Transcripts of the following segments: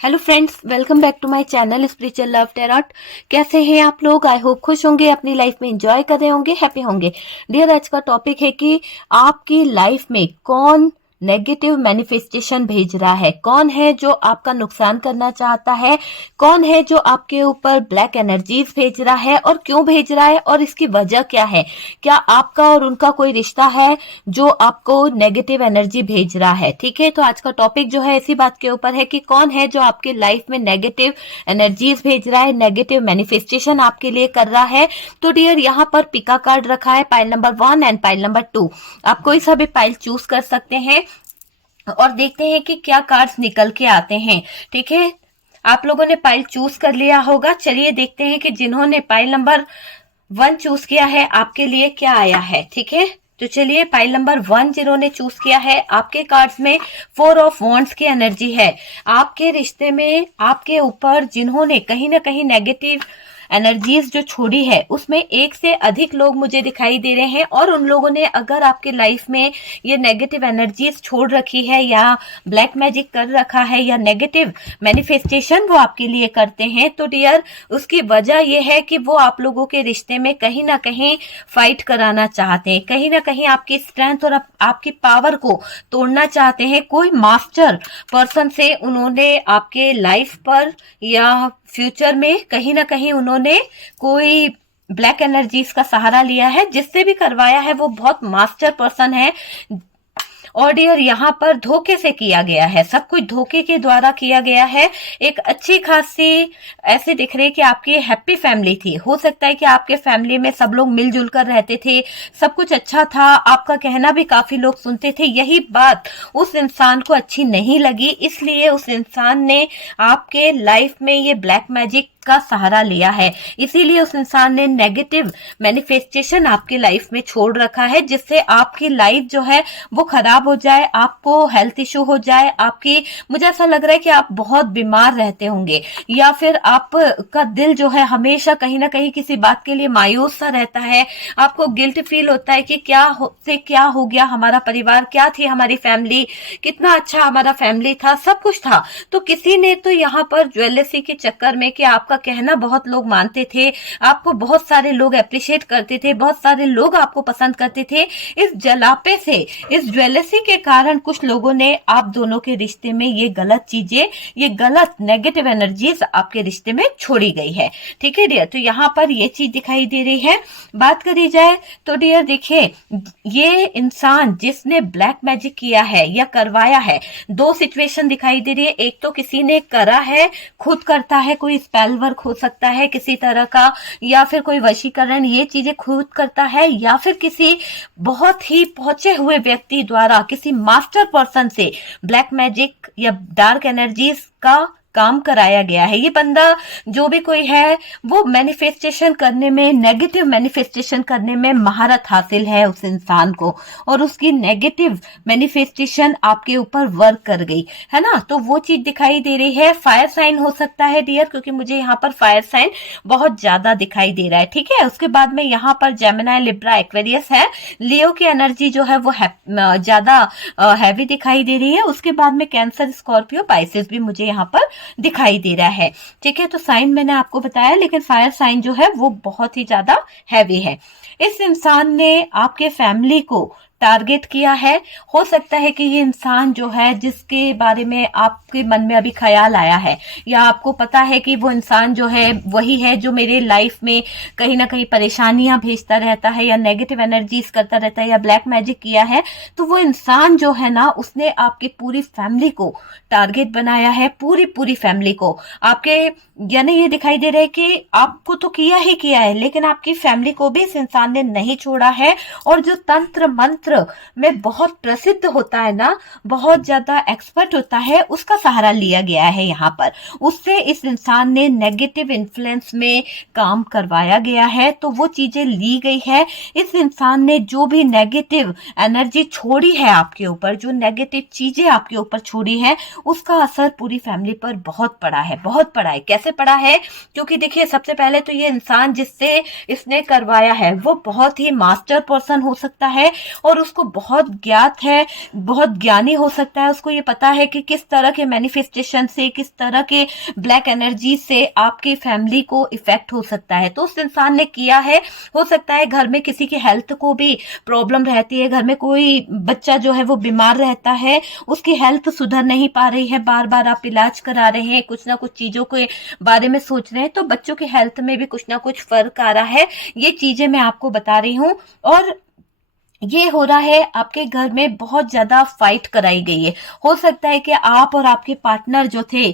Hello friends, welcome back to my channel spiritual love tarot. कैसे हैं आप लोग? आई होप खुश होंगे, अपनी लाइफ में एंजॉय कर रहे होंगे, हैप्पी होंगे। डियर, आज का टॉपिक है कि आपकी लाइफ में कौन नेगेटिव मैनिफेस्टेशन भेज रहा है, कौन है जो आपका नुकसान करना चाहता है, कौन है जो आपके ऊपर ब्लैक एनर्जीज भेज रहा है और क्यों भेज रहा है और इसकी वजह क्या है। क्या आपका और उनका कोई रिश्ता है जो आपको नेगेटिव एनर्जी भेज रहा है? ठीक है, तो आज का टॉपिक जो है इसी बात के ऊपर है कि कौन है जो आपके लाइफ में नेगेटिव एनर्जीज भेज रहा है, नेगेटिव मैनिफेस्टेशन आपके लिए कर रहा है। तो डियर, यहाँ पर पिका कार्ड रखा है, pile number 1 and pile number 2। आप कोई सा भी पाइल चूज कर सकते हैं और देखते हैं कि क्या कार्ड्स निकल के आते हैं। ठीक है, आप लोगों ने पाइल चूज कर लिया होगा। चलिए देखते हैं कि जिन्होंने पाइल नंबर 1 चूज किया है आपके लिए क्या आया है। ठीक है, तो चलिए पाइल नंबर 1 जिन्होंने चूज किया है, आपके कार्ड्स में 4 ऑफ वॉन्ड्स की एनर्जी है। आपके रिश्ते में आपके ऊपर जिन्होंने कहीं ना कहीं नेगेटिव एनर्जीज जो छोड़ी है उसमें एक से अधिक लोग मुझे दिखाई दे रहे हैं और उन लोगों ने अगर आपके लाइफ में ये नेगेटिव एनर्जीज छोड़ रखी है या ब्लैक मैजिक कर रखा है या नेगेटिव मैनिफेस्टेशन वो आपके लिए करते हैं, तो डियर उसकी वजह यह है कि वो आप लोगों के रिश्ते में कहीं ना कहीं फाइट कराना चाहते हैं, कहीं ना कहीं आपकी स्ट्रेंथ और आपकी पावर को तोड़ना चाहते हैं। कोई मास्टर पर्सन से उन्होंने आपके लाइफ पर या फ्यूचर में कहीं ना कहीं उन्होंने कोई ब्लैक एनर्जीज का सहारा लिया है। जिससे भी करवाया है वो बहुत मास्टर पर्सन है और डियर यहाँ पर धोखे से किया गया है, सब कुछ धोखे के द्वारा किया गया है। एक अच्छी खासी ऐसे दिख रही है कि आपकी हैप्पी फैमिली थी। हो सकता है कि आपके फैमिली में सब लोग मिलजुल कर रहते थे, सब कुछ अच्छा था, आपका कहना भी काफी लोग सुनते थे। यही बात उस इंसान को अच्छी नहीं लगी, इसलिए उस इंसान ने आपके लाइफ में ये ब्लैक मैजिक का सहारा लिया है। इसीलिए उस इंसान ने नेगेटिव मैनिफेस्टेशन आपकी लाइफ में छोड़ रखा है, जिससे आपकी लाइफ जो है वो खराब हो जाए, आपको हेल्थ इश्यू हो जाए, आपकी मुझे ऐसा लग रहा है कि आप बहुत बीमार रहते होंगे या फिर आपका दिल जो है हमेशा कहीं ना कहीं किसी बात के लिए मायूस सा रहता है। आपको गिल्ट फील होता है कि क्या हो गया, हमारा परिवार क्या थी, हमारी फैमिली कितना अच्छा हमारा फैमिली था, सब कुछ था। तो किसी ने तो यहाँ पर ज्वेलरी के चक्कर में कि आपका कहना बहुत लोग मानते थे, आपको बहुत सारे लोग अप्रिशिएट करते थे, बहुत सारे लोग आपको पसंद करते थे, इस जलापे से, इस ज्वेलरी के कारण कुछ लोगों ने आप दोनों के रिश्ते में ये गलत चीजें, ये गलत नेगेटिव एनर्जीज आपके रिश्ते में छोड़ी गई है। ठीक है डियर, तो यहाँ पर ये चीज दिखाई दे रही है। बात करी जाए तो डियर देखिए, ये इंसान जिसने ब्लैक मैजिक किया है या करवाया है, दो सिचुएशन दिखाई दे रही है। एक तो किसी ने करा है, खुद करता है, कोई स्पेल वर्क हो सकता है किसी तरह का, या फिर कोई वशीकरण, ये चीजें खुद करता है, या फिर किसी बहुत ही पहुंचे हुए व्यक्ति द्वारा किसी मास्टर पर्सन से ब्लैक मैजिक या डार्क एनर्जीज का काम कराया गया है। ये बंदा जो भी कोई है वो मैनिफेस्टेशन करने में, नेगेटिव मैनिफेस्टेशन करने में महारत हासिल है उस इंसान को, और उसकी नेगेटिव मैनिफेस्टेशन आपके ऊपर वर्क कर गई है ना। तो वो चीज दिखाई दे रही है। फायर साइन हो सकता है डियर, क्योंकि मुझे यहाँ पर फायर साइन बहुत ज्यादा दिखाई दे रहा है। ठीक है, उसके बाद में यहाँ पर जेमिनी, लिब्रा, एक्वेरियस है। लियो की एनर्जी जो है वो ज्यादा हैवी दिखाई दे रही है। उसके बाद में कैंसर, स्कॉर्पियो, पाइसेस भी मुझे यहाँ पर दिखाई दे रहा है। ठीक है, तो साइन मैंने आपको बताया, लेकिन फायर साइन जो है वो बहुत ही ज्यादा हैवी है। इस इंसान ने आपके फैमिली को टारगेट किया है। हो सकता है कि ये इंसान जो है, जिसके बारे में आपके मन में अभी ख्याल आया है या आपको पता है कि वो इंसान जो है वही है जो मेरे लाइफ में कहीं ना कहीं परेशानियां भेजता रहता है या नेगेटिव एनर्जीज करता रहता है या ब्लैक मैजिक किया है, तो वो इंसान जो है ना, उसने आपकी पूरी फैमिली को टारगेट बनाया है, पूरी पूरी फैमिली को। आपके यानी ये दिखाई दे रहा है कि आपको तो किया ही किया है, लेकिन आपकी फैमिली को भी इस इंसान ने नहीं छोड़ा है। और जो तंत्र मंत्र में बहुत प्रसिद्ध होता है ना, बहुत ज्यादा एक्सपर्ट होता है, उसका सहारा लिया गया है यहाँ पर। उससे इस इंसान ने नेगेटिव इन्फ्लुएंस में काम करवाया गया है, तो वो चीजें ली गई है। इस इंसान ने जो भी नेगेटिव एनर्जी छोड़ी है आपके ऊपर, जो नेगेटिव चीजें आपके ऊपर छोड़ी है, उसका असर पूरी फैमिली पर बहुत पड़ा है, बहुत पड़ा है। कैसे कैसे पड़ा है, क्योंकि देखिए सबसे पहले तो ये इंसान जिससे इसने करवाया है वो बहुत ही मास्टर पर्सन हो सकता है और उसको बहुत ज्ञात है, बहुत ज्ञानी हो सकता है। उसको ये पता है कि किस तरह के मैनिफेस्टेशन से, किस तरह के ब्लैक एनर्जी से आपकी फैमिली को इफेक्ट हो सकता है। तो उस इंसान ने किया है। हो सकता है घर में किसी की हेल्थ को भी प्रॉब्लम रहती है, घर में कोई बच्चा जो है वो बीमार रहता है, उसकी हेल्थ सुधर नहीं पा रही है, बार बार आप इलाज करा रहे हैं, कुछ ना कुछ चीजों के बारे में सोच रहे हैं, तो बच्चों की हेल्थ में भी कुछ ना कुछ फर्क आ रहा है। ये चीजें मैं आपको बता रही हूँ। और ये हो रहा है आपके घर में बहुत ज्यादा फाइट कराई गई है। हो सकता है कि आप और आपके पार्टनर जो थे,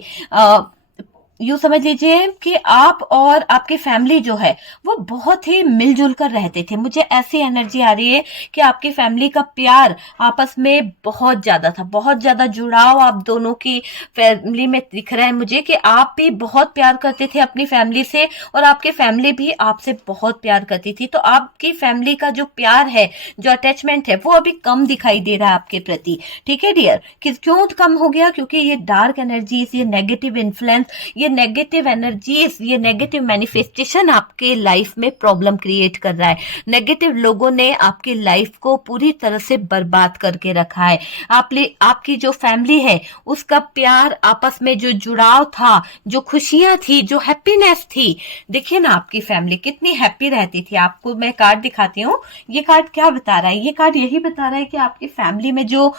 यूं समझ लीजिए कि आप और आपकी फैमिली जो है वो बहुत ही मिलजुल कर रहते थे। मुझे ऐसी एनर्जी आ रही है कि आपकी फैमिली का प्यार आपस में बहुत ज्यादा था, बहुत ज्यादा जुड़ाव आप दोनों की फैमिली में दिख रहा है मुझे, कि आप भी बहुत प्यार करते थे अपनी फैमिली से और आपकी फैमिली भी आपसे बहुत प्यार करती थी। तो आपकी फैमिली का जो प्यार है, जो अटैचमेंट है, वो अभी कम दिखाई दे रहा है आपके प्रति। ठीक है डियर, क्यों कम हो गया? क्योंकि ये डार्क एनर्जीज, ये नेगेटिव इन्फ्लुएंस, ये नेगेटिव एनर्जीज, ये नेगेटिव मैनिफेस्टेशन आपके लाइफ में प्रॉब्लम क्रिएट कर रहा है। नेगेटिव लोगों ने आपकी लाइफ को पूरी तरह से बर्बाद करके रखा है। आपकी जो फैमिली है उसका प्यार, आपस में जो जुड़ाव था, जो खुशियां थी, जो हैप्पीनेस थी, देखिए ना आपकी फैमिली कितनी हैप्पी रहती थी। आपको मैं कार्ड दिखाती हूँ। ये कार्ड क्या बता रहा है? ये कार्ड यही बता रहा है कि आपकी फैमिली में जो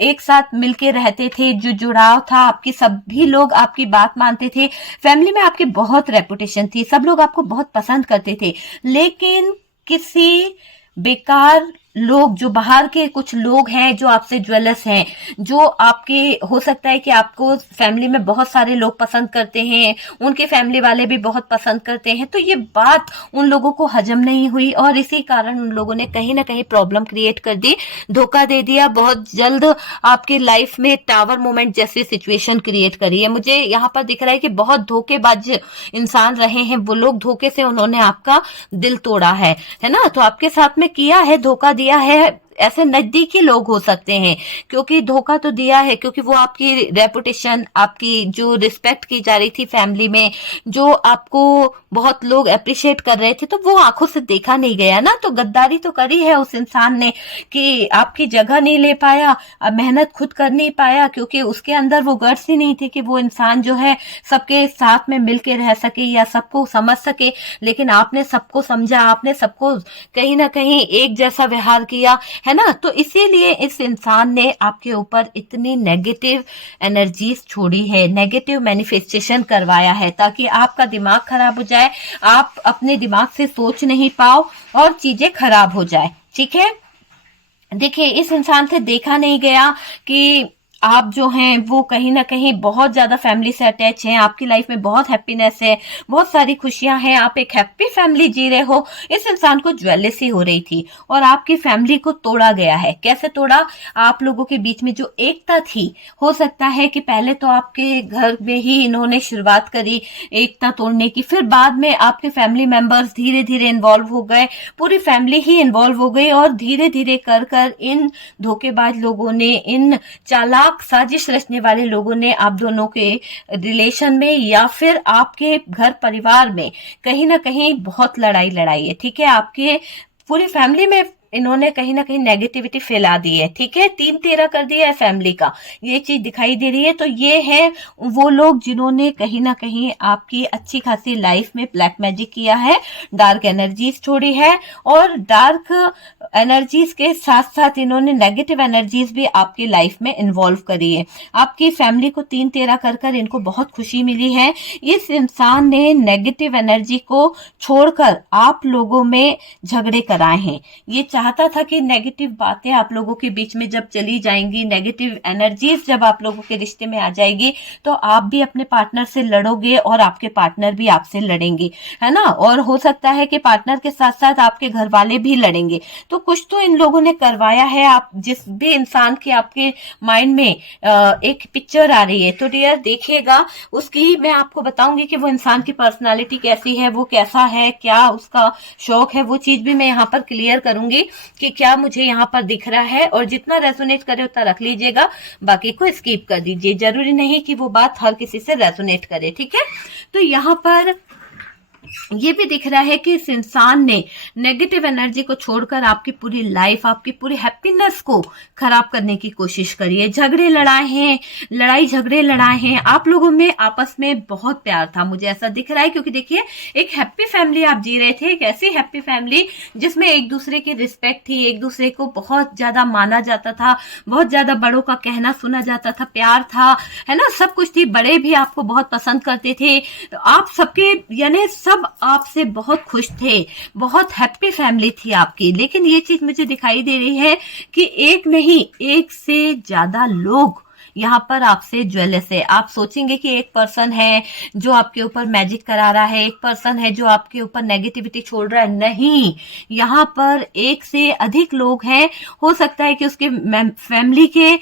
एक साथ मिलके रहते थे, जो जुड़ाव था, आपकी सभी लोग आपकी बात मानते थे, फैमिली में आपकी बहुत रेपुटेशन थी, सब लोग आपको बहुत पसंद करते थे। लेकिन किसी बेकार लोग, जो बाहर के कुछ लोग हैं जो आपसे ज्वेलस हैं, जो आपके, हो सकता है कि आपको फैमिली में बहुत सारे लोग पसंद करते हैं, उनके फैमिली वाले भी बहुत पसंद करते हैं, तो ये बात उन लोगों को हजम नहीं हुई और इसी कारण उन लोगों ने कहीं ना कहीं प्रॉब्लम क्रिएट कर दी, धोखा दे दिया। बहुत जल्द आपकी लाइफ में टावर मोमेंट जैसी सिचुएशन क्रिएट करी है। मुझे यहाँ पर दिख रहा है कि बहुत धोखेबाज इंसान रहे हैं वो लोग, धोखे से उन्होंने आपका दिल तोड़ा है ना? तो आपके साथ में किया है, धोखा दिया है। ऐसे नजदीकी लोग हो सकते हैं, क्योंकि धोखा तो दिया है, क्योंकि वो आपकी रेपुटेशन, आपकी जो रिस्पेक्ट की जा रही थी फैमिली में, जो आपको बहुत लोग अप्रिशिएट कर रहे थे, तो वो आंखों से देखा नहीं गया ना। तो गद्दारी तो करी है उस इंसान ने कि आपकी जगह नहीं ले पाया, मेहनत खुद कर नहीं पाया, क्योंकि उसके अंदर वो गट्स ही नहीं थे कि वो इंसान जो है सबके साथ में मिलके रह सके या सबको समझ सके। लेकिन आपने सबको समझा, आपने सबको कहीं ना कहीं एक जैसा व्यवहार किया, है ना? तो इसीलिए इस इंसान ने आपके ऊपर इतनी नेगेटिव एनर्जीज छोड़ी है, नेगेटिव मैनिफेस्टेशन करवाया है, ताकि आपका दिमाग खराब हो जाए, आप अपने दिमाग से सोच नहीं पाओ और चीजें खराब हो जाए। ठीक है, देखिए इस इंसान से देखा नहीं गया कि आप जो हैं वो कहीं ना कहीं बहुत ज्यादा फैमिली से अटैच हैं, आपकी लाइफ में बहुत हैप्पीनेस है, बहुत सारी खुशियां हैं, आप एक हैप्पी फैमिली जी रहे हो। इस इंसान को ज्वेलसी हो रही थी और आपकी फैमिली को तोड़ा गया है। कैसे तोड़ा? आप लोगों के बीच में जो एकता थी, हो सकता है कि पहले तो आपके घर में ही इन्होंने शुरुआत करी एकता तोड़ने की, फिर बाद में आपके फैमिली मेंबर्स धीरे धीरे इन्वॉल्व हो गए, पूरी फैमिली ही इन्वॉल्व हो गई और धीरे धीरे कर कर इन धोखेबाज लोगों ने, इन चालाक साजिश रचने वाले लोगों ने आप दोनों के रिलेशन में या फिर आपके घर परिवार में कहीं ना कहीं बहुत लड़ाई लड़ाई है। ठीक है, आपके पूरी फैमिली में इन्होंने कहीं ना कहीं नेगेटिविटी फैला दी है। ठीक है, 3-13 कर दिया है फैमिली का, ये चीज दिखाई दे रही है। तो ये है वो लोग जिन्होंने कहीं ना कहीं आपकी अच्छी खासी लाइफ में ब्लैक मैजिक किया है, डार्क एनर्जीज छोड़ी है, और डार्क एनर्जीज के साथ साथ इन्होंने नेगेटिव एनर्जीज भी आपकी लाइफ में इन्वॉल्व करी है। आपकी फैमिली को 3-13 कर कर इनको बहुत खुशी मिली है। इस इंसान ने नेगेटिव एनर्जी को छोड़कर आप लोगों में झगड़े कराए हैं। ये चाहता था कि नेगेटिव बातें आप लोगों के बीच में जब चली जाएंगी, नेगेटिव एनर्जीज जब आप लोगों के रिश्ते में आ जाएगी, तो आप भी अपने पार्टनर से लड़ोगे और आपके पार्टनर भी आपसे लड़ेंगे, है ना? और हो सकता है कि पार्टनर के साथ साथ आपके घर वाले भी लड़ेंगे। तो कुछ तो इन लोगों ने करवाया है। आप जिस भी इंसान के आपके माइंड में एक पिक्चर आ रही है, तो डियर देखिएगा, उसकी मैं आपको बताऊंगी कि वो इंसान की पर्सनालिटी कैसी है, वो कैसा है, क्या उसका शौक है, वो चीज भी मैं यहाँ पर क्लियर करूंगी। कि क्या मुझे यहाँ पर दिख रहा है, और जितना रेजोनेट करे उतना रख लीजिएगा, बाकी को स्किप कर दीजिए। जरूरी नहीं कि वो बात हर किसी से रेजोनेट करे, ठीक है। तो यहाँ पर ये भी दिख रहा है कि इस इंसान ने नेगेटिव एनर्जी को छोड़कर आपकी पूरी लाइफ, आपकी पूरी हैप्पीनेस को खराब करने की कोशिश करी है। झगड़े लड़ाए हैं, लड़ाई झगड़े लड़ाए हैं। आप लोगों में आपस में बहुत प्यार था, मुझे ऐसा दिख रहा है, क्योंकि देखिए एक हैप्पी फैमिली आप जी रहे थे, एक ऐसी हैप्पी फैमिली जिसमें एक दूसरे की रिस्पेक्ट थी, एक दूसरे को बहुत ज्यादा माना जाता था, बहुत ज्यादा बड़ों का कहना सुना जाता था, प्यार था, है ना, सब कुछ थी। बड़े भी आपको बहुत पसंद करते थे, तो आप सबके यानी सब आपसे बहुत खुश थे, बहुत हैप्पी फैमिली थी आपकी। लेकिन ये चीज मुझे दिखाई दे रही है कि एक नहीं, एक से ज्यादा लोग यहाँ पर आपसे ज्वेलस है। आप सोचेंगे कि एक पर्सन है जो आपके ऊपर मैजिक करा रहा है, एक पर्सन है जो आपके ऊपर नेगेटिविटी छोड़ रहा है। नहीं, यहाँ पर एक से अधिक लोग हैं। हो सकता है कि उसके फैमिली के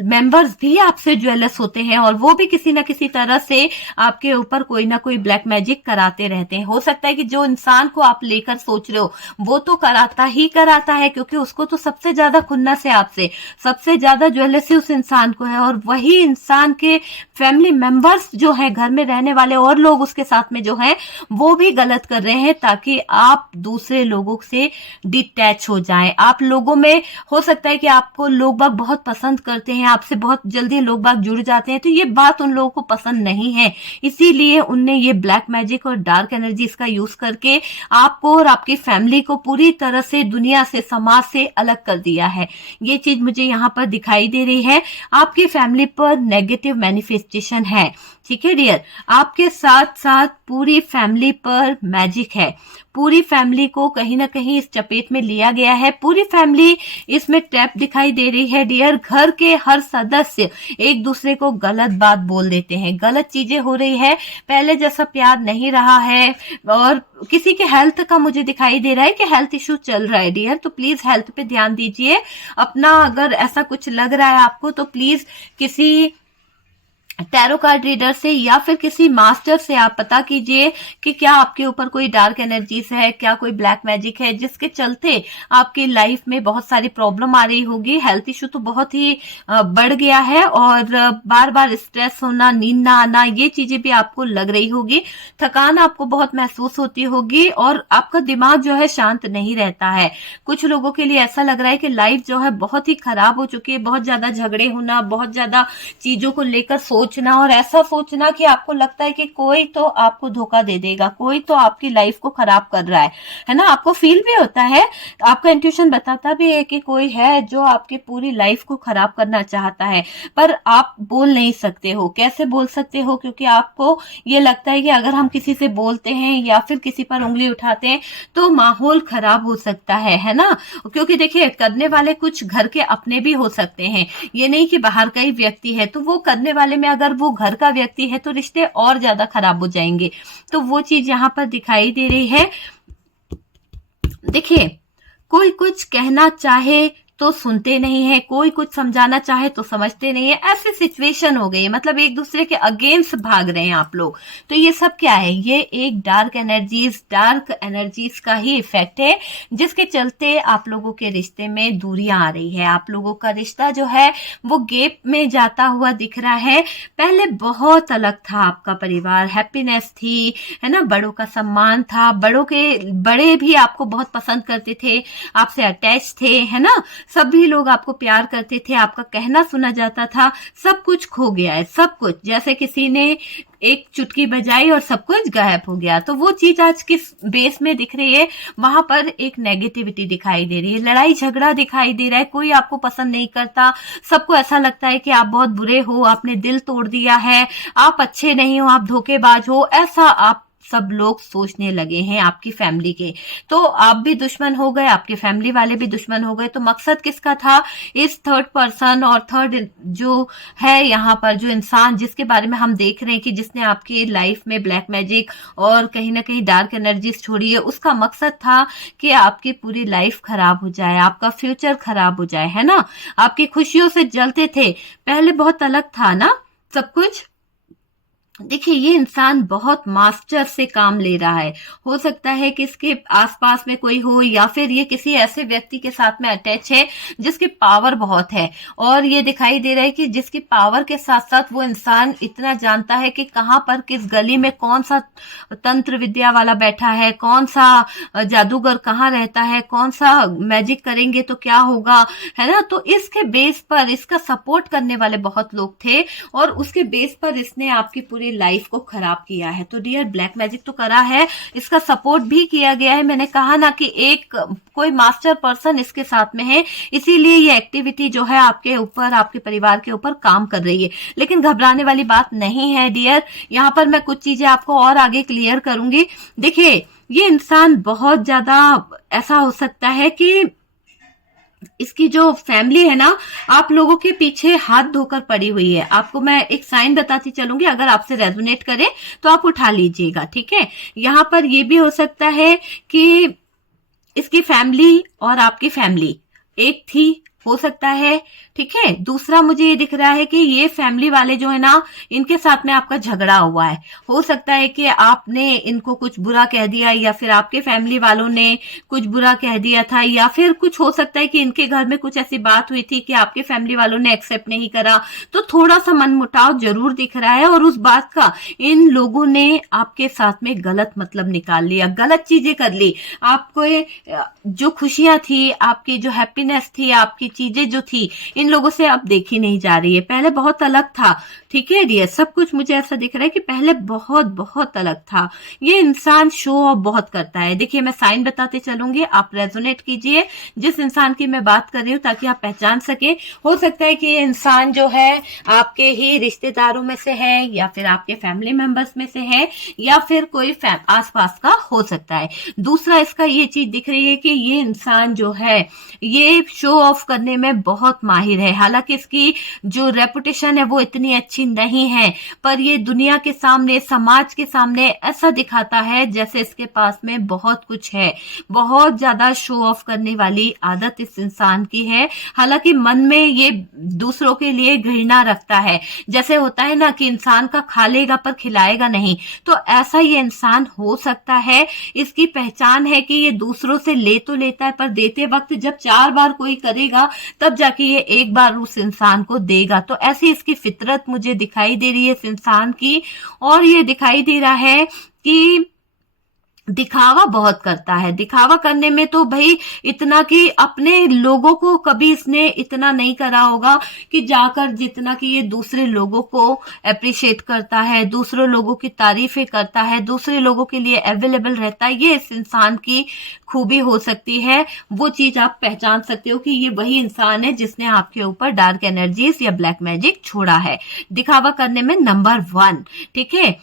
मेंबर्स भी आपसे ज्वेलस होते हैं, और वो भी किसी ना किसी तरह से आपके ऊपर कोई ना कोई ब्लैक मैजिक कराते रहते हैं। हो सकता है कि जो इंसान को आप लेकर सोच रहे हो वो तो कराता ही कराता है, क्योंकि उसको तो सबसे ज्यादा खुन्नस है आपसे, सबसे ज्यादा ज्वेलसी उस इंसान को है। और वही इंसान के फैमिली मेंबर्स जो है, घर में रहने वाले और लोग उसके साथ में जो है, वो भी गलत कर रहे हैं ताकि आप दूसरे लोगों से डिटैच हो जाएं। आप लोगों में हो सकता है कि आपको लोग बाग बहुत पसंद करते हैं, आपसे बहुत जल्दी लोग बाग जुड़ जाते हैं, तो ये बात उन लोगों को पसंद नहीं है, इसीलिए उनने ये ब्लैक मैजिक और डार्क एनर्जी इसका यूज करके आपको और आपकी फैमिली को पूरी तरह से दुनिया से, समाज से अलग कर दिया है। ये चीज मुझे यहाँ पर दिखाई दे रही है। आपकी फैमिली पर नेगेटिव मैनिफेस्टेशन है, ठीक है डियर। आपके साथ साथ पूरी फैमिली पर मैजिक है, पूरी फैमिली को कहीं ना कहीं इस चपेट में लिया गया है, पूरी फैमिली इसमें ट्रैप दिखाई दे रही है डियर। घर के हर सदस्य एक दूसरे को गलत बात बोल देते हैं, गलत चीजें हो रही है, पहले जैसा प्यार नहीं रहा है। और किसी के हेल्थ का मुझे दिखाई दे रहा है कि हेल्थ इश्यू चल रहा है डियर, तो प्लीज हेल्थ पे ध्यान दीजिए अपना। अगर ऐसा कुछ लग रहा है आपको तो प्लीज किसी टैरो कार्ड रीडर से या फिर किसी मास्टर से आप पता कीजिए कि क्या आपके ऊपर कोई डार्क एनर्जीज है, क्या कोई ब्लैक मैजिक है जिसके चलते आपकी लाइफ में बहुत सारी प्रॉब्लम आ रही होगी। हेल्थ इशू तो बहुत ही बढ़ गया है, और बार बार स्ट्रेस होना, नींद ना आना, ये चीजें भी आपको लग रही होगी। थकान आपको बहुत महसूस होती होगी, और आपका दिमाग जो है शांत नहीं रहता है। कुछ लोगों के लिए ऐसा लग रहा है कि लाइफ जो है बहुत ही खराब हो चुकी है, बहुत ज्यादा झगड़े होना, बहुत ज्यादा चीजों को लेकर सोचना, और ऐसा सोचना कि आपको लगता है कि कोई तो आपको धोखा दे देगा, कोई तो आपकी लाइफ को खराब कर रहा है ना। आपको फील भी होता है, आपका इंट्यूशन बताता भी है कि कोई है जो आपकी पूरी लाइफ को खराब करना चाहता है, पर आप बोल नहीं सकते हो। कैसे बोल सकते हो? क्योंकि आपको ये लगता है कि अगर हम किसी से बोलते हैं या फिर किसी पर उंगली उठाते हैं तो माहौल खराब हो सकता है ना। क्योंकि देखिए, करने वाले कुछ घर के अपने भी हो सकते हैं, ये नहीं कि बाहर का ही व्यक्ति है। तो वो करने वाले में अगर वो घर का व्यक्ति है तो रिश्ते और ज्यादा खराब हो जाएंगे। तो वो चीज यहाँ पर दिखाई दे रही है। देखिए, कोई कुछ कहना चाहे तो सुनते नहीं है, कोई कुछ समझाना चाहे तो समझते नहीं है, ऐसी सिचुएशन हो गई है। मतलब एक दूसरे के अगेंस्ट भाग रहे हैं आप लोग। तो ये सब क्या है? ये एक डार्क एनर्जीज का ही इफेक्ट है, जिसके चलते आप लोगों के रिश्ते में दूरियां आ रही है। आप लोगों का रिश्ता जो है वो गैप में जाता हुआ दिख रहा है। पहले बहुत अलग था आपका परिवार, हैप्पीनेस थी, है ना, बड़ों का सम्मान था, बड़े भी आपको बहुत पसंद करते थे, आपसे अटैच थे, है ना, सभी लोग आपको प्यार करते थे, आपका कहना सुना जाता था। सब कुछ खो गया है, सब कुछ, जैसे किसी ने एक चुटकी बजाई और सब कुछ गायब हो गया। तो वो चीज आज किस बेस में दिख रही है? वहां पर एक नेगेटिविटी दिखाई दे रही है, लड़ाई झगड़ा दिखाई दे रहा है, कोई आपको पसंद नहीं करता, सबको ऐसा लगता है कि आप बहुत बुरे हो, आपने दिल तोड़ दिया है, आप अच्छे नहीं हो, आप धोखेबाज हो, ऐसा आप सब लोग सोचने लगे हैं आपकी फैमिली के। तो आप भी दुश्मन हो गए, आपके फैमिली वाले भी दुश्मन हो गए। तो मकसद किसका था? इस थर्ड पर्सन और थर्ड जो है यहाँ पर, जो इंसान जिसके बारे में हम देख रहे हैं कि जिसने आपकी लाइफ में ब्लैक मैजिक और कहीं ना कहीं डार्क एनर्जीज छोड़ी है, उसका मकसद था कि आपकी पूरी लाइफ खराब हो जाए, आपका फ्यूचर खराब हो जाए, है ना। आपकी खुशियों से जलते थे, पहले बहुत अलग था ना सब कुछ। देखिए, ये इंसान बहुत मास्टर से काम ले रहा है। हो सकता है कि इसके आसपास में कोई हो, या फिर ये किसी ऐसे व्यक्ति के साथ में अटैच है जिसकी पावर बहुत है। और ये दिखाई दे रहा है कि जिसकी पावर के साथ साथ वो इंसान इतना जानता है कि कहाँ पर किस गली में कौन सा तंत्र विद्या वाला बैठा है, कौन सा जादूगर कहाँ रहता है, कौन सा मैजिक करेंगे तो क्या होगा, है ना। तो इसके बेस पर इसका सपोर्ट करने वाले बहुत लोग थे, और उसके बेस पर इसने आपकी पूरी लाइफ को खराब किया है। तो डियर, ब्लैक मैजिक तो करा है, इसका सपोर्ट भी किया गया है। मैंने कहा ना कि एक कोई मास्टर पर्सन इसके साथ में है, इसीलिए ये एक्टिविटी जो है आपके ऊपर, आपके परिवार के ऊपर काम कर रही है। लेकिन घबराने वाली बात नहीं है डियर, यहाँ पर मैं कुछ चीजें आपको और आगे क्लियर करूंगी। देखिए, ये इंसान बहुत ज्यादा ऐसा हो सकता है कि इसकी जो फैमिली है ना, आप लोगों के पीछे हाथ धोकर पड़ी हुई है। आपको मैं एक साइन बताती चलूंगी, अगर आपसे रेजोनेट करे तो आप उठा लीजिएगा, ठीक है। यहाँ पर ये भी हो सकता है कि इसकी फैमिली और आपकी फैमिली एक थी, हो सकता है, ठीक है। दूसरा, मुझे ये दिख रहा है कि ये फैमिली वाले जो है ना, इनके साथ में आपका झगड़ा हुआ है। हो सकता है कि आपने इनको कुछ बुरा कह दिया, या फिर आपके फैमिली वालों ने कुछ बुरा कह दिया था, या फिर कुछ हो सकता है कि इनके घर में कुछ ऐसी बात हुई थी कि आपके फैमिली वालों ने एक्सेप्ट नहीं करा। तो थोड़ा सा मनमुटाव जरूर दिख रहा है, और उस बात का इन लोगों ने आपके साथ में गलत मतलब निकाल लिया, गलत चीजें कर ली। आपको जो खुशियां थी, आपकी जो हैप्पीनेस थी, आपकी चीजें जो थी, इन लोगों से अब देखी नहीं जा रही है। पहले बहुत अलग था, ठीक है डियर, सब कुछ मुझे ऐसा दिख रहा है कि पहले बहुत बहुत अलग था। ये इंसान शो ऑफ बहुत करता है। देखिए, मैं साइन बताते चलूंगी, आप रेजोनेट कीजिए जिस इंसान की मैं बात कर रही हूँ, ताकि आप पहचान सके। हो सकता है कि ये इंसान जो है आपके ही रिश्तेदारों में से है, या फिर आपके फैमिली मेंबर्स में से है, या फिर कोई आसपास का हो सकता है। दूसरा, इसका ये चीज दिख रही है कि ये इंसान जो है ये शो ऑफ करने में बहुत माहिर है। हालांकि इसकी जो रेपुटेशन है वो इतनी अच्छी नहीं है, पर ये दुनिया के सामने, समाज के सामने ऐसा दिखाता है जैसे इसके पास में बहुत कुछ है। बहुत ज्यादा शो ऑफ करने वाली आदत इस इंसान की है। हालांकि मन में ये दूसरों के लिए घृणा रखता है। जैसे होता है ना कि इंसान का खा लेगा पर खिलाएगा नहीं, तो ऐसा ये इंसान हो सकता है। इसकी पहचान है कि ये दूसरों से ले तो लेता है, पर देते वक्त जब 4 बार कोई करेगा तब जाके ये एक बार उस इंसान को देगा। तो ऐसी इसकी फितरत मुझे दिखाई दे रही है इस इंसान की। और ये दिखाई दे रहा है कि दिखावा बहुत करता है। दिखावा करने में तो भाई इतना कि अपने लोगों को कभी इसने इतना नहीं करा होगा कि जाकर, जितना कि ये दूसरे लोगों को अप्रिशिएट करता है, दूसरे लोगों की तारीफें करता है, दूसरे लोगों के लिए अवेलेबल रहता है। ये इस इंसान की खूबी हो सकती है। वो चीज आप पहचान सकते हो कि ये वही इंसान है जिसने आपके ऊपर डार्क एनर्जीज या ब्लैक मैजिक छोड़ा है, दिखावा करने में नंबर 1, ठीक है।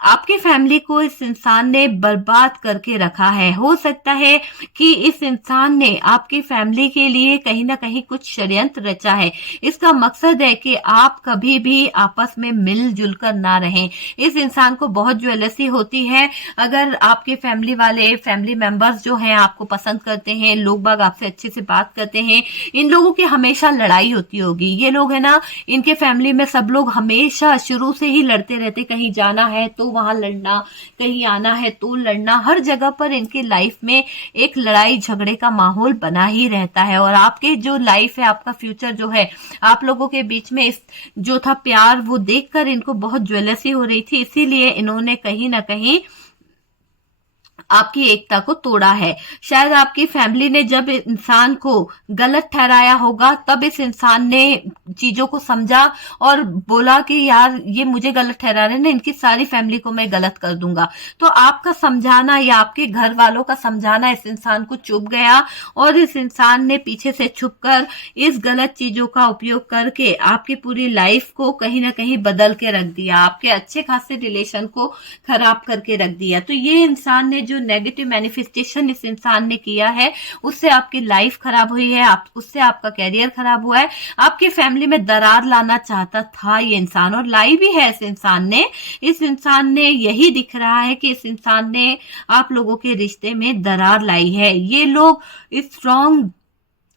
आपकी फैमिली को इस इंसान ने बर्बाद करके रखा है। हो सकता है कि इस इंसान ने आपकी फैमिली के लिए कहीं ना कहीं कुछ षड्यंत्र रचा है। इसका मकसद है कि आप कभी भी आपस में मिलजुल कर ना रहें। इस इंसान को बहुत ज्वेलसी होती है। अगर आपके फैमिली वाले, फैमिली मेंबर्स जो हैं आपको पसंद करते हैं, लोग बाग आपसे अच्छे से बात करते हैं, इन लोगों की हमेशा लड़ाई होती होगी। ये लोग है ना, इनके फैमिली में सब लोग हमेशा शुरू से ही लड़ते रहते। कहीं जाना है तो वहां लड़ना, कहीं आना है तो लड़ना, हर जगह पर इनकी लाइफ में एक लड़ाई झगड़े का माहौल बना ही रहता है। और आपके जो लाइफ है, आपका फ्यूचर जो है, आप लोगों के बीच में इस जो था प्यार, वो देखकर इनको बहुत ज्वेलसी हो रही थी। इसीलिए इन्होंने कहीं ना कहीं आपकी एकता को तोड़ा है। शायद आपकी फैमिली ने जब इंसान को गलत ठहराया होगा, तब इस इंसान ने चीजों को समझा और बोला कि यार ये मुझे गलत ठहरा रहे हैं, इनकी सारी फैमिली को मैं गलत कर दूंगा। तो आपका समझाना या आपके घर वालों का समझाना इस इंसान को चुभ गया, और इस इंसान ने पीछे से छुपकर इस गलत चीजों का उपयोग करके आपकी पूरी लाइफ को कहीं ना कहीं बदल के रख दिया, आपके अच्छे खासे रिलेशन को खराब करके रख दिया। तो ये इंसान ने जो नेगेटिव मैनिफेस्टेशन इस इंसान ने किया है, उससे आपकी लाइफ खराब हुई है, उससे आपका कैरियर खराब हुआ है। आपकी फैमिली में दरार लाना चाहता था ये इंसान, और लाई भी है इस इंसान ने। इस इंसान ने, यही दिख रहा है कि इस इंसान ने आप लोगों के रिश्ते में दरार लाई है। ये लोग स्ट्रॉन्ग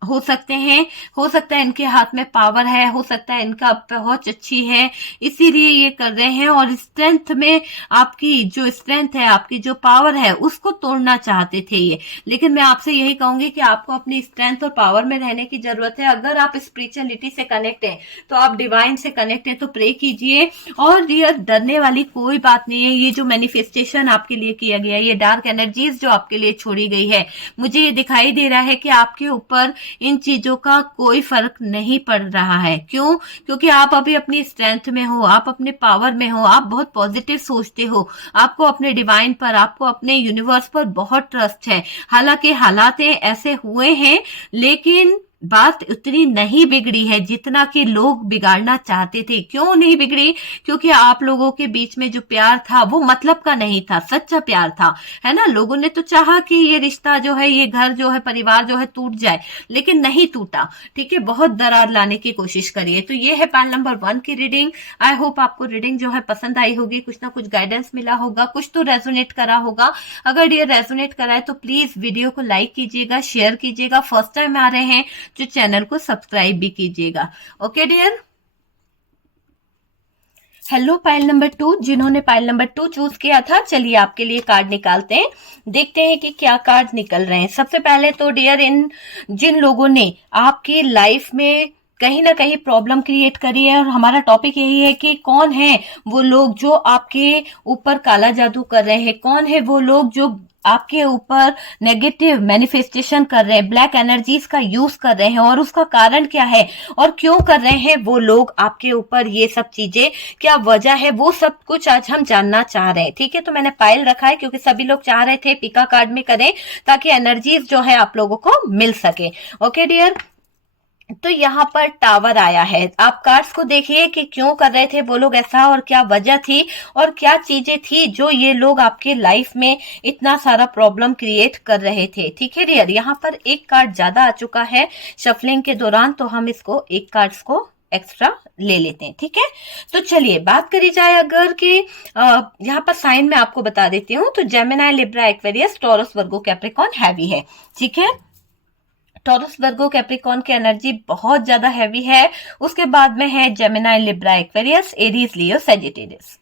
हो सकते हैं, हो सकता है इनके हाथ में पावर है, हो सकता है इनका बहुत अच्छी है, इसीलिए ये कर रहे हैं। और स्ट्रेंथ में आपकी जो स्ट्रेंथ है, आपकी जो पावर है, उसको तोड़ना चाहते थे ये। लेकिन मैं आपसे यही कहूंगी कि आपको अपनी स्ट्रेंथ और पावर में रहने की जरूरत है। अगर आप स्पिरिचुअलिटी से कनेक्ट हैं, तो आप डिवाइन से कनेक्ट हैं, तो प्रे कीजिए। और ये डरने वाली कोई बात नहीं है। ये जो मैनिफेस्टेशन आपके लिए किया गया है, ये डार्क एनर्जीज जो आपके लिए छोड़ी गई है, मुझे ये दिखाई दे रहा है कि आपके ऊपर इन चीजों का कोई फर्क नहीं पड़ रहा है। क्यों? क्योंकि आप अभी अपनी स्ट्रेंथ में हो, आप अपने पावर में हो, आप बहुत पॉजिटिव सोचते हो, आपको अपने डिवाइन पर, आपको अपने यूनिवर्स पर बहुत ट्रस्ट है। हालांकि हालातें ऐसे हुए हैं, लेकिन बात उतनी नहीं बिगड़ी है जितना कि लोग बिगाड़ना चाहते थे। क्यों नहीं बिगड़ी? क्योंकि आप लोगों के बीच में जो प्यार था वो मतलब का नहीं था, सच्चा प्यार था, है ना। लोगों ने तो चाहा कि ये रिश्ता जो है, ये घर जो है, परिवार जो है टूट जाए, लेकिन नहीं टूटा। ठीक है, बहुत दरार लाने की कोशिश करिए। तो ये है पाइल नंबर 1 की रीडिंग। आई होप आपको रीडिंग जो है पसंद आई होगी, कुछ ना कुछ गाइडेंस मिला होगा, कुछ तो रेजोनेट करा होगा। अगर ये रेजोनेट करा है तो प्लीज वीडियो को लाइक कीजिएगा, शेयर कीजिएगा। फर्स्ट टाइम आ रहे हैं जो चैनल को सब्सक्राइब भी कीजिएगा। Okay dear. Hello pile number 2, जिन्होंने पाइल नंबर 2 चूज किया था, चलिए आपके लिए कार्ड निकालते हैं, देखते हैं कि क्या कार्ड निकल रहे हैं। सबसे पहले तो डियर, इन जिन लोगों ने आपकी लाइफ में कहीं ना कहीं प्रॉब्लम क्रिएट करी है, और हमारा टॉपिक यही है कि कौन है वो लोग जो आपके ऊपर काला जादू कर रहे हैं, कौन है वो लोग जो आपके ऊपर नेगेटिव मैनिफेस्टेशन कर रहे हैं, ब्लैक एनर्जीज का यूज कर रहे हैं, और उसका कारण क्या है और क्यों कर रहे हैं वो लोग आपके ऊपर ये सब चीजें, क्या वजह है, वो सब कुछ आज हम जानना चाह रहे हैं। ठीक है, तो मैंने पाइल रखा है क्योंकि सभी लोग चाह रहे थे पिका कार्ड में करें, ताकि एनर्जीज जो है आप लोगों को मिल सके। ओके डियर, तो यहाँ पर टावर आया है। आप कार्ड्स को देखिए कि क्यों कर रहे थे वो लोग ऐसा, और क्या वजह थी, और क्या चीजें थी जो ये लोग आपके लाइफ में इतना सारा प्रॉब्लम क्रिएट कर रहे थे। ठीक है डियर, यहाँ पर एक कार्ड ज्यादा आ चुका है शफलिंग के दौरान, तो हम इसको एक कार्ड्स को एक्स्ट्रा ले लेते हैं। ठीक है, तो चलिए बात करी जाए अगर कि यहाँ पर साइन में आपको बता देती हूँ, तो जेमिनी, लिब्रा, एक्वेरियस, टॉरस, वर्गो, कैप्रिकॉर्न हैवी है। ठीक है, टॉरस, वर्गो, कैप्रिकॉर्न की एनर्जी बहुत ज्यादा हैवी है। उसके बाद में है जेमिनी, लिब्रा, एक्वेरियस, एरीज, लियो, सैजिटेरियस।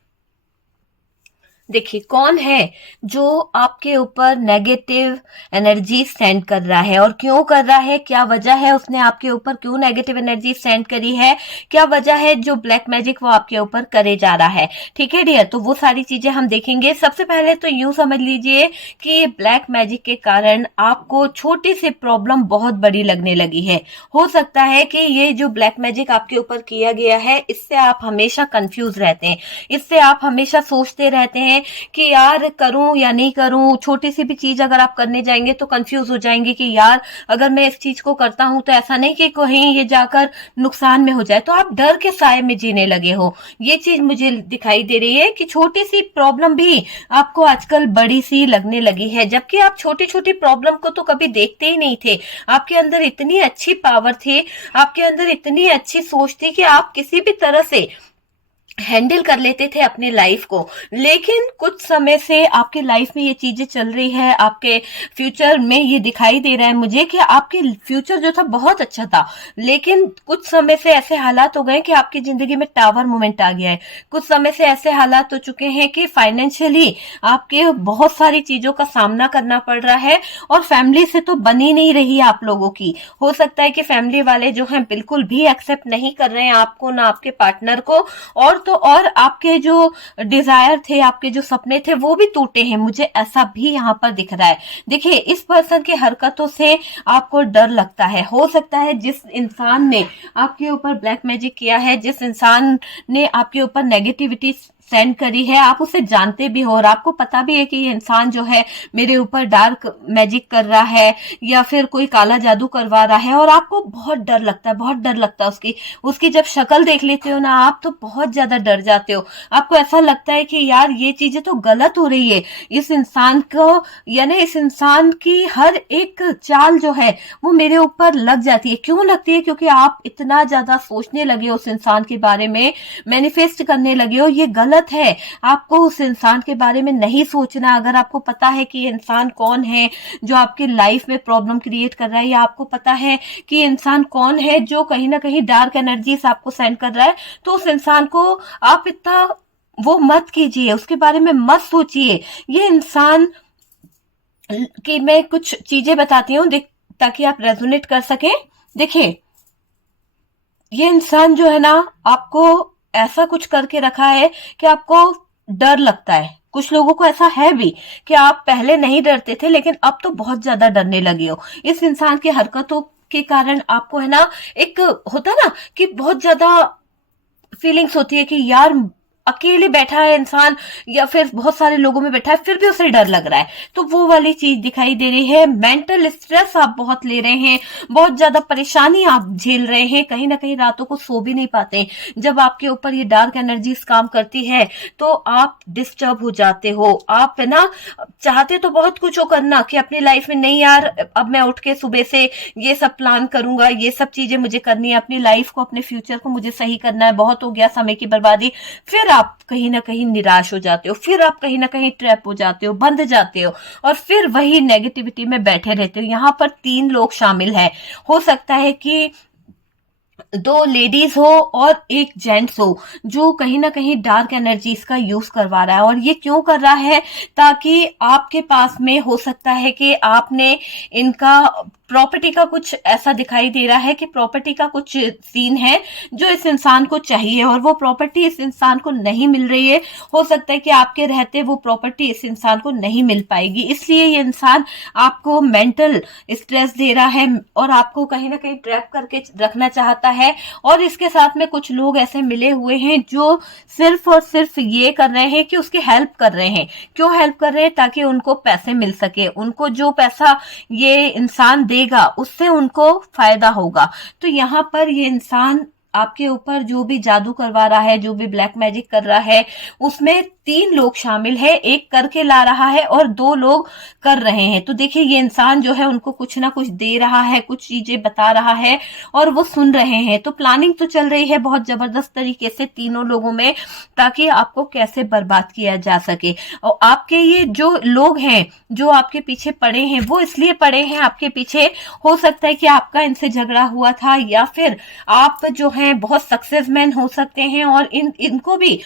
देखिए कौन है जो आपके ऊपर नेगेटिव एनर्जी सेंड कर रहा है, और क्यों कर रहा है, क्या वजह है उसने आपके ऊपर क्यों नेगेटिव एनर्जी सेंड करी है, क्या वजह है जो ब्लैक मैजिक वो आपके ऊपर करे जा रहा है। ठीक है डियर, तो वो सारी चीजें हम देखेंगे। सबसे पहले तो यूं समझ लीजिए कि ये ब्लैक मैजिक के कारण आपको छोटी सी प्रॉब्लम बहुत बड़ी लगने लगी है। हो सकता है कि ये जो ब्लैक मैजिक आपके ऊपर किया गया है, इससे आप हमेशा कंफ्यूज रहते हैं, इससे आप हमेशा सोचते रहते हैं कि यार करूं या नहीं करूं। छोटी सी भी चीज अगर आप करने जाएंगे तो कंफ्यूज हो जाएंगे कि यार अगर मैं इस चीज को करता हूं तो ऐसा नहीं कि कहीं ये जाकर नुकसान में हो जाए, तो आप डर के साए में जीने लगे हो। ये चीज मुझे दिखाई दे रही है कि छोटी सी प्रॉब्लम भी आपको आजकल बड़ी सी लगने लगी है, जबकि आप छोटी छोटी प्रॉब्लम को तो कभी देखते ही नहीं थे। आपके अंदर इतनी अच्छी पावर थी, आपके अंदर इतनी अच्छी सोच थी कि आप किसी भी तरह से हैंडल कर लेते थे अपनी लाइफ को। लेकिन कुछ समय से आपके लाइफ में ये चीजें चल रही है, आपके फ्यूचर में ये दिखाई दे रहा है मुझे कि आपके फ्यूचर जो था बहुत अच्छा था, लेकिन कुछ समय से ऐसे हालात हो गए कि आपकी जिंदगी में टावर मोमेंट आ गया है। कुछ समय से ऐसे हालात हो चुके हैं कि फाइनेंशियली आपके बहुत सारी चीजों का सामना करना पड़ रहा है, और फैमिली से तो बनी नहीं रही आप लोगों की। हो सकता है कि फैमिली वाले जो हैं बिल्कुल भी एक्सेप्ट नहीं कर रहे हैं आपको, ना आपके पार्टनर को, और आपके जो डिजायर थे, आपके जो सपने थे, वो भी टूटे हैं। मुझे ऐसा भी यहाँ पर दिख रहा है। देखिए इस पर्सन की हरकतों से आपको डर लगता है। हो सकता है जिस इंसान ने आपके ऊपर ब्लैक मैजिक किया है, जिस इंसान ने आपके ऊपर नेगेटिविटी सेंड करी है, आप उसे जानते भी हो, और आपको पता भी है कि ये इंसान जो है मेरे ऊपर डार्क मैजिक कर रहा है या फिर कोई काला जादू करवा रहा है, और आपको बहुत डर लगता है, बहुत डर लगता है उसकी जब शक्ल देख लेते हो ना आप, तो बहुत ज्यादा डर जाते हो। आपको ऐसा लगता है कि यार ये चीजें तो गलत हो रही है, इस इंसान को, यानी इस इंसान की हर एक चाल जो है वो मेरे ऊपर लग जाती है। क्यों लगती है? क्योंकि आप इतना ज्यादा सोचने लगे उस इंसान के बारे में, मैनिफेस्ट करने लगे हो। ये गलत गलत है आपको उस इंसान के बारे में नहीं सोचना। अगर आपको पता है कि ये इंसान कौन है जो आपकी लाइफ में प्रॉब्लम क्रिएट कर रहा है, या आपको पता है कि ये इंसान कौन है जो कहीं ना कहीं डार्क एनर्जीज आपको सेंड कर रहा है, तो उस इंसान को आप इतना वो मत कीजिए, उसके बारे में मत सोचिए। ये इंसान कि मैं कुछ चीजें बताती हूँ ताकि आप रेजोनेट कर सकें। देखिए, ये इंसान जो है ना, आपको ऐसा कुछ करके रखा है कि आपको डर लगता है। कुछ लोगों को ऐसा है भी कि आप पहले नहीं डरते थे लेकिन अब तो बहुत ज्यादा डरने लगे हो। इस इंसान की हरकतों के कारण आपको है ना, एक होता ना कि बहुत ज्यादा फीलिंग्स होती है कि यार अकेले बैठा है इंसान या फिर बहुत सारे लोगों में बैठा है फिर भी उसे डर लग रहा है, तो वो वाली चीज दिखाई दे रही है। मेंटल स्ट्रेस आप बहुत ले रहे हैं, बहुत ज्यादा परेशानी आप झेल रहे हैं, कहीं ना कहीं रातों को सो भी नहीं पाते। जब आपके ऊपर ये डार्क एनर्जीज काम करती है तो आप डिस्टर्ब हो जाते हो। आप है ना, चाहते तो बहुत कुछ हो करना कि अपनी लाइफ में, नहीं यार अब मैं उठ के सुबह से ये सब प्लान करूंगा, ये सब चीजें मुझे करनी है, अपनी लाइफ को, अपने फ्यूचर को मुझे सही करना है, बहुत हो गया समय की बर्बादी। फिर आप कहीं ना कहीं निराश हो जाते हो, फिर आप कहीं ना कहीं ट्रैप हो जाते हो, बंध जाते हो और फिर वही नेगेटिविटी में बैठे रहते हो। यहाँ पर 3 लोग शामिल है। हो सकता है कि 2 लेडीज हो और 1 जेंट्स हो जो कहीं ना कहीं डार्क एनर्जीज का यूज करवा रहा है। और ये क्यों कर रहा है? ताकि आपके पास में हो सकता है कि आपने इनका प्रॉपर्टी का कुछ ऐसा दिखाई दे रहा है कि प्रॉपर्टी का कुछ सीन है जो इस इंसान को चाहिए और वो प्रॉपर्टी इस इंसान को नहीं मिल रही है। हो सकता है कि आपके रहते वो प्रॉपर्टी इस इंसान को नहीं मिल पाएगी, इसलिए ये इंसान आपको मेंटल स्ट्रेस दे रहा है और आपको कहीं ना कहीं ट्रैप करके रखना चाहता है। और इसके साथ में कुछ लोग ऐसे मिले हुए हैं जो सिर्फ और सिर्फ ये कर रहे हैं कि उसकी हेल्प कर रहे हैं। क्यों हेल्प कर रहे हैं? ताकि उनको पैसे मिल सके, उनको जो पैसा ये इंसान देगा उससे उनको फायदा होगा। तो यहाँ पर ये इंसान आपके ऊपर जो भी जादू करवा रहा है, जो भी ब्लैक मैजिक कर रहा है, उसमें 3 लोग शामिल है। 1 करके ला रहा है और 2 लोग कर रहे हैं। तो देखिए, ये इंसान जो है उनको कुछ ना कुछ दे रहा है, कुछ चीजें बता रहा है और वो सुन रहे हैं। तो प्लानिंग तो चल रही है बहुत जबरदस्त तरीके से तीनों लोगों में, ताकि आपको कैसे बर्बाद किया जा सके। और आपके ये जो लोग हैं जो आपके पीछे पड़े हैं, वो इसलिए पड़े हैं आपके पीछे, हो सकता है कि आपका इनसे झगड़ा हुआ था या फिर आप जो है बहुत सक्सेसमैन हो सकते हैं और इनको भी,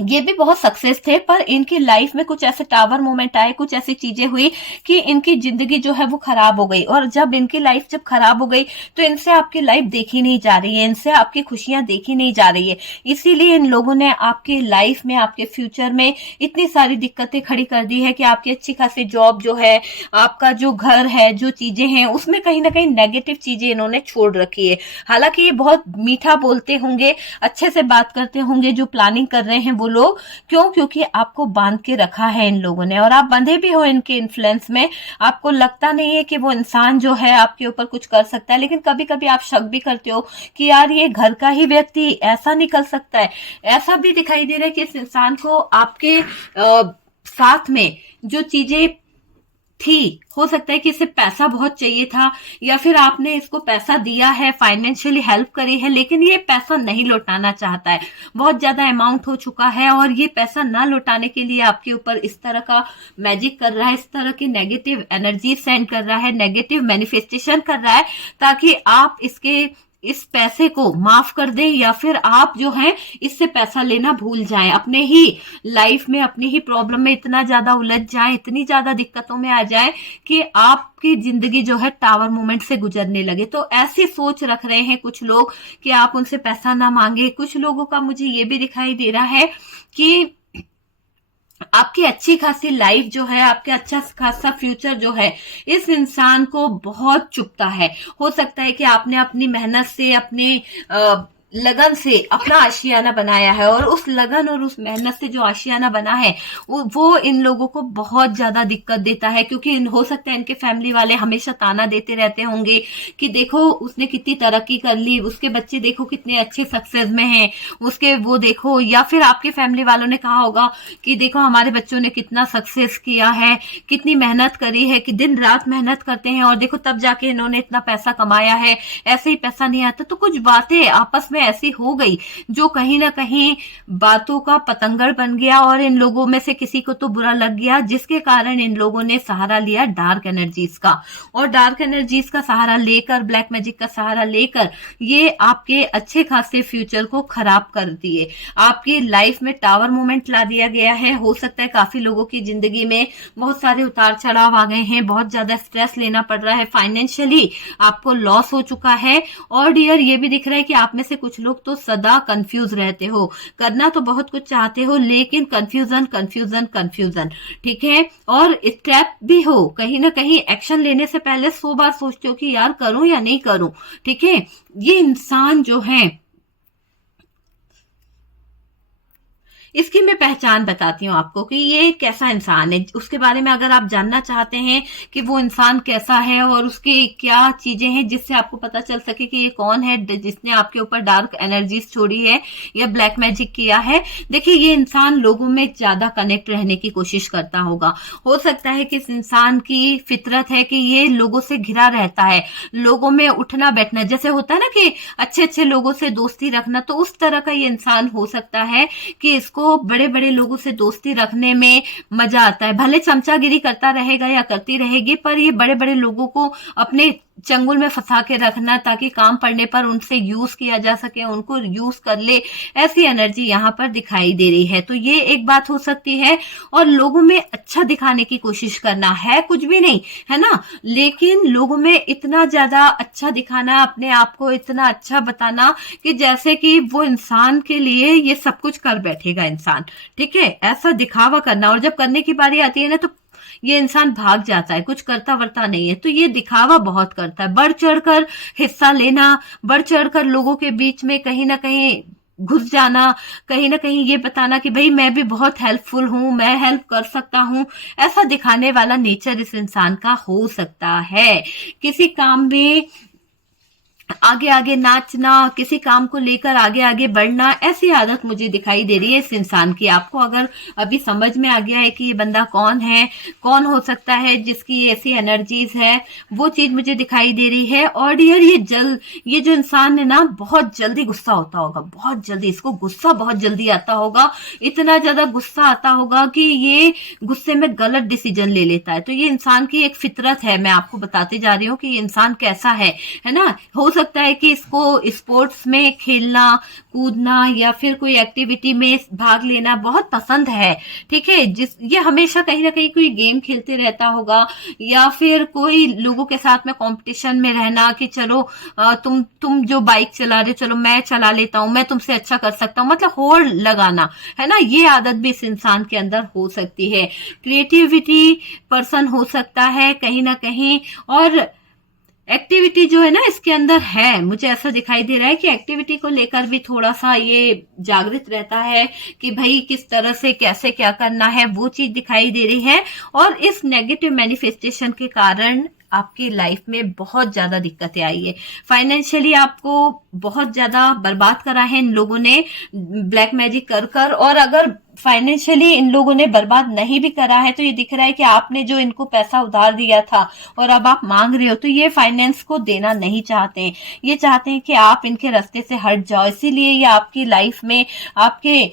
ये भी बहुत सक्सेस थे, पर इनकी लाइफ में कुछ ऐसे टावर मोमेंट आए, कुछ ऐसी चीजें हुई कि इनकी जिंदगी जो है वो खराब हो गई। और जब इनकी लाइफ जब खराब हो गई तो इनसे आपकी लाइफ देखी नहीं जा रही है, इनसे आपकी खुशियां देखी नहीं जा रही है। इसीलिए इन लोगों ने आपकी लाइफ में, आपके फ्यूचर में इतनी सारी दिक्कतें खड़ी कर दी है कि आपकी अच्छी खासी जॉब जो है, आपका जो घर है, जो चीजें हैं, उसमें कहीं ना कहीं नेगेटिव चीजें इन्होंने छोड़ रखी है। हालांकि ये बहुत मीठा बोलते होंगे, अच्छे से बात करते होंगे जो प्लानिंग कर रहे हैं वो लोग। क्यों? क्योंकि आपको बांध के रखा है इन लोगों ने और आप बंधे भी हो इनके इन्फ्लुएंस में। आपको लगता नहीं है कि वो इंसान जो है आपके ऊपर कुछ कर सकता है, लेकिन कभी कभी आप शक भी करते हो कि यार ये घर का ही व्यक्ति ऐसा निकल सकता है। ऐसा भी दिखाई दे रहा है कि इस इंसान को आपके साथ में जो चीजें थी, हो सकता है कि इसे पैसा बहुत चाहिए था या फिर आपने इसको पैसा दिया है, फाइनेंशियली हेल्प करी है, लेकिन ये पैसा नहीं लौटाना चाहता है। बहुत ज्यादा अमाउंट हो चुका है और ये पैसा ना लौटाने के लिए आपके ऊपर इस तरह का मैजिक कर रहा है, इस तरह की नेगेटिव एनर्जी सेंड कर रहा है, नेगेटिव मैनिफेस्टेशन कर रहा है, ताकि आप इस पैसे को माफ कर दें या फिर आप जो है इससे पैसा लेना भूल जाएं, अपने ही लाइफ में, अपनी ही प्रॉब्लम में इतना ज्यादा उलझ जाएं, इतनी ज्यादा दिक्कतों में आ जाएं कि आपकी जिंदगी जो है टावर मोमेंट से गुजरने लगे। तो ऐसी सोच रख रहे हैं कुछ लोग कि आप उनसे पैसा ना मांगे। कुछ लोगों का मुझे ये भी दिखाई दे रहा है कि आपकी अच्छी खासी लाइफ जो है, आपके अच्छा खासा फ्यूचर जो है, इस इंसान को बहुत चुभता है। हो सकता है कि आपने अपनी मेहनत से, अपने लगन से अपना आशियाना बनाया है और उस लगन और उस मेहनत से जो आशियाना बना है वो इन लोगों को बहुत ज्यादा दिक्कत देता है। क्योंकि हो सकता है इनके फैमिली वाले हमेशा ताना देते रहते होंगे कि देखो उसने कितनी तरक्की कर ली, उसके बच्चे देखो कितने अच्छे सक्सेस में हैं, उसके वो देखो, या फिर आपके फैमिली वालों ने कहा होगा कि देखो हमारे बच्चों ने कितना सक्सेस किया है, कितनी मेहनत करी है, कि दिन रात मेहनत करते हैं और देखो तब जाके इन्होंने इतना पैसा कमाया है, ऐसे ही पैसा नहीं आता। तो कुछ बातें आपस में ऐसी हो गई जो कहीं ना कहीं बातों का पतंगड़ बन गया और इन लोगों में से किसी को तो बुरा लग गया, जिसके कारण इन लोगों ने सहारा लिया डार्क एनर्जीज का। और डार्क एनर्जीज का सहारा लेकर, ब्लैक मैजिक का सहारा लेकर ये आपके अच्छे खासे फ्यूचर को खराब कर दिए। आपकी लाइफ में टावर मोमेंट ला दिया गया है। हो सकता है काफी लोगों की जिंदगी में बहुत सारे उतार चढ़ाव आ गए हैं, बहुत ज्यादा स्ट्रेस लेना पड़ रहा है, फाइनेंशियली आपको लॉस हो चुका है। और डियर ये भी दिख रहा है कि आप में से कुछ लोग तो सदा कंफ्यूज रहते हो, करना तो बहुत कुछ चाहते हो लेकिन कंफ्यूजन कंफ्यूजन कंफ्यूजन, ठीक है। और ट्रैप भी हो, कहीं ना कहीं एक्शन लेने से पहले 100 बार सोचते हो कि यार करूं या नहीं करूं, ठीक है। ये इंसान जो है, इसकी मैं पहचान बताती हूँ आपको कि ये कैसा इंसान है। उसके बारे में अगर आप जानना चाहते हैं कि वो इंसान कैसा है और उसकी क्या चीजें हैं जिससे आपको पता चल सके कि ये कौन है जिसने आपके ऊपर डार्क एनर्जीज छोड़ी है या ब्लैक मैजिक किया है। देखिए ये इंसान लोगों में ज्यादा कनेक्ट रहने की कोशिश करता होगा। हो सकता है कि इस इंसान की फितरत है कि ये लोगों से घिरा रहता है, लोगों में उठना बैठना, जैसे होता है ना कि अच्छे अच्छे लोगों से दोस्ती रखना, तो उस तरह का ये इंसान हो सकता है कि इसको बड़े बड़े लोगों से दोस्ती रखने में मजा आता है। भले चमचागिरी करता रहेगा या करती रहेगी, पर ये बड़े बड़े लोगों को अपने चंगुल में फंसा के रखना ताकि काम पड़ने पर उनसे यूज किया जा सके, उनको यूज कर ले, ऐसी एनर्जी यहाँ पर दिखाई दे रही है। तो ये एक बात हो सकती है। और लोगों में अच्छा दिखाने की कोशिश करना, है कुछ भी नहीं है ना, लेकिन लोगों में इतना ज्यादा अच्छा दिखाना, अपने आप को इतना अच्छा बताना कि जैसे कि वो इंसान के लिए ये सब कुछ कर बैठेगा इंसान, ठीक है। ऐसा दिखावा करना, और जब करने की बारी आती है ना तो ये इंसान भाग जाता है, कुछ करता वर्ता नहीं है। तो ये दिखावा बहुत करता है, बढ़ चढ़कर हिस्सा लेना, बढ़ चढ़कर लोगों के बीच में कहीं ना कहीं घुस जाना, कहीं ना कहीं ये बताना कि भाई मैं भी बहुत हेल्पफुल हूं, मैं हेल्प कर सकता हूं, ऐसा दिखाने वाला नेचर इस इंसान का हो सकता है। किसी काम में आगे आगे नाचना, किसी काम को लेकर आगे आगे बढ़ना, ऐसी आदत मुझे दिखाई दे रही है इस इंसान की। आपको अगर अभी समझ में आ गया है कि ये बंदा कौन है, कौन हो सकता है जिसकी ऐसी एनर्जीज है, वो चीज मुझे दिखाई दे रही है। और डियर ये जो इंसान है ना, बहुत जल्दी गुस्सा होता होगा, बहुत जल्दी, इसको गुस्सा बहुत जल्दी आता होगा, इतना ज्यादा गुस्सा आता होगा कि ये गुस्से में गलत डिसीजन ले लेता है। तो ये इंसान की एक फितरत है, मैं आपको बताते जा रही हूँ कि ये इंसान कैसा है ना। हो सकता है कि इसको स्पोर्ट्स में खेलना कूदना या फिर कोई एक्टिविटी में भाग लेना बहुत पसंद है, ठीक है। ये हमेशा कहीं ना कहीं कोई गेम खेलते रहता होगा या फिर कोई लोगों के साथ में कंपटीशन में रहना कि चलो तुम जो बाइक चला रहे चलो मैं चला लेता हूं, मैं तुमसे अच्छा कर सकता हूं, मतलब होड़ लगाना, है ना। ये आदत भी इस इंसान के अंदर हो सकती है। क्रिएटिविटी पर्सन हो सकता है कहीं ना कहीं, और एक्टिविटी जो है ना इसके अंदर है, मुझे ऐसा दिखाई दे रहा है कि एक्टिविटी को लेकर भी थोड़ा सा ये जागृत रहता है कि भाई किस तरह से कैसे क्या करना है, वो चीज दिखाई दे रही है। और इस नेगेटिव मैनिफेस्टेशन के कारण आपकी लाइफ में बहुत ज्यादा दिक्कतें आई है, फाइनेंशियली आपको बहुत ज्यादा बर्बाद करा है इन लोगों ने ब्लैक मैजिक कर कर। और अगर फाइनेंशियली इन लोगों ने बर्बाद नहीं भी करा है तो ये दिख रहा है कि आपने जो इनको पैसा उधार दिया था और अब आप मांग रहे हो, तो ये फाइनेंस को देना नहीं चाहते हैं, ये चाहते हैं कि आप इनके रास्ते से हट जाओ। इसीलिए ये आपकी लाइफ में आपके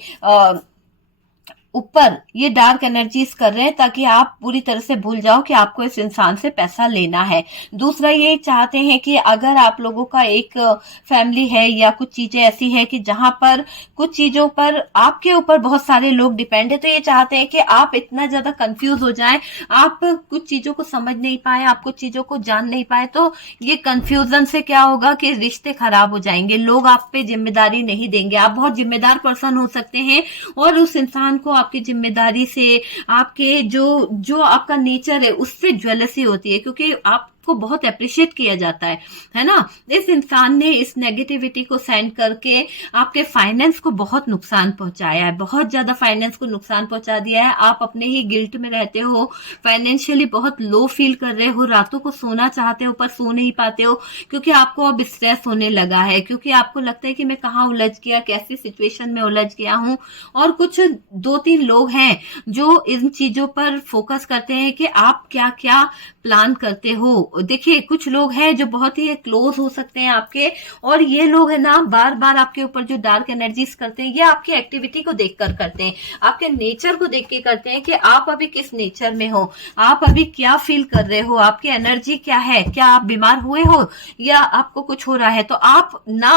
ऊपर ये डार्क एनर्जीज कर रहे हैं ताकि आप पूरी तरह से भूल जाओ कि आपको इस इंसान से पैसा लेना है। दूसरा ये चाहते हैं कि अगर आप लोगों का एक फैमिली है या कुछ चीजें ऐसी है कि जहां पर कुछ चीजों पर आपके ऊपर बहुत सारे लोग डिपेंड है, तो ये चाहते हैं कि आप इतना ज्यादा कंफ्यूज हो जाएं, आप कुछ चीजों को समझ नहीं पाए, आप कुछ चीजों को जान नहीं पाए। तो ये कंफ्यूजन से क्या होगा कि रिश्ते खराब हो जाएंगे, लोग आप पे जिम्मेदारी नहीं देंगे। आप बहुत जिम्मेदार पर्सन हो सकते हैं और उस इंसान को आपकी जिम्मेदारी से, आपके जो आपका नेचर है उससे ज्वेलसी होती है, क्योंकि आप को बहुत अप्रिशिएट किया जाता है ना। इस इंसान ने इस नेगेटिविटी को सेंड करके आपके फाइनेंस को बहुत नुकसान पहुंचाया है, बहुत ज्यादा फाइनेंस को नुकसान पहुंचा दिया है। आप अपने ही गिल्ट में रहते हो, फाइनेंशियली बहुत लो फील कर रहे हो, रातों को सोना चाहते हो पर सो नहीं पाते हो क्योंकि आपको अब स्ट्रेस होने लगा है, क्योंकि आपको लगता है कि मैं कहाँ उलझ गया, कैसी सिचुएशन में उलझ गया हूं। और कुछ 2-3 लोग हैं जो इन चीजों पर फोकस करते हैं कि आप क्या क्या प्लान करते हो देखिए कुछ लोग हैं जो बहुत ही क्लोज हो सकते हैं आपके, और ये लोग है ना बार बार आपके ऊपर जो डार्क एनर्जीज करते हैं, ये आपकी एक्टिविटी को देखकर करते हैं, आपके नेचर को देख के करते हैं कि आप अभी किस नेचर में हो, आप अभी क्या फील कर रहे हो, आपकी एनर्जी क्या है, क्या आप बीमार हुए हो या आपको कुछ हो रहा है। तो आप ना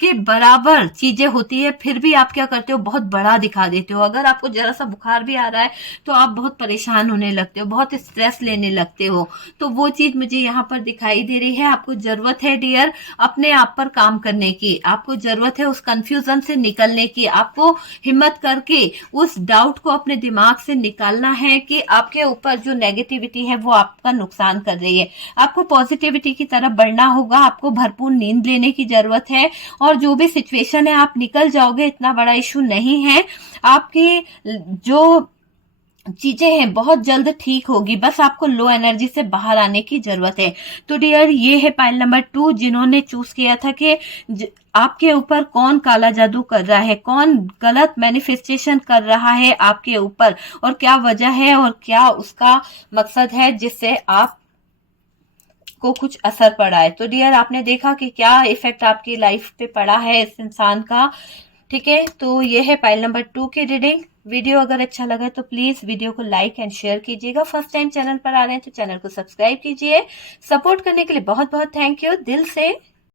के बराबर चीजें होती है, फिर भी आप क्या करते हो, बहुत बड़ा दिखा देते हो। अगर आपको जरा सा बुखार भी आ रहा है तो आप बहुत परेशान होने लगते हो, बहुत स्ट्रेस लेने लगते हो। तो वो चीज मुझे यहाँ पर दिखाई दे रही है। आपको जरूरत है डियर अपने आप पर काम करने की, आपको जरूरत है उस कंफ्यूजन से निकलने की, आपको हिम्मत करके उस डाउट को अपने दिमाग से निकालना है कि आपके ऊपर जो नेगेटिविटी है वो आपका नुकसान कर रही है। आपको पॉजिटिविटी की तरफ बढ़ना होगा, आपको भरपूर नींद लेने की जरूरत है, और जो भी सिचुएशन है आप निकल जाओगे, इतना बड़ा इशू नहीं है। आपकी जो चीजें हैं बहुत जल्द ठीक होगी, बस आपको लो एनर्जी से बाहर आने की जरूरत है। तो डियर ये है पाइल नंबर 2 जिन्होंने चूज किया था कि आपके ऊपर कौन काला जादू कर रहा है, कौन गलत मैनिफेस्टेशन कर रहा है आपके ऊपर, और क्या वजह है और क्या उसका मकसद है जिससे आप को कुछ असर पड़ा है। तो डियर आपने देखा कि क्या इफेक्ट आपकी लाइफ पे पड़ा है इस इंसान का। ठीक है, तो ये है पाइल नंबर 2 की रीडिंग। वीडियो अगर अच्छा लगा तो प्लीज वीडियो को लाइक एंड शेयर कीजिएगा। फर्स्ट टाइम चैनल पर आ रहे हैं तो चैनल को सब्सक्राइब कीजिए। सपोर्ट करने के लिए बहुत बहुत थैंक यू, दिल से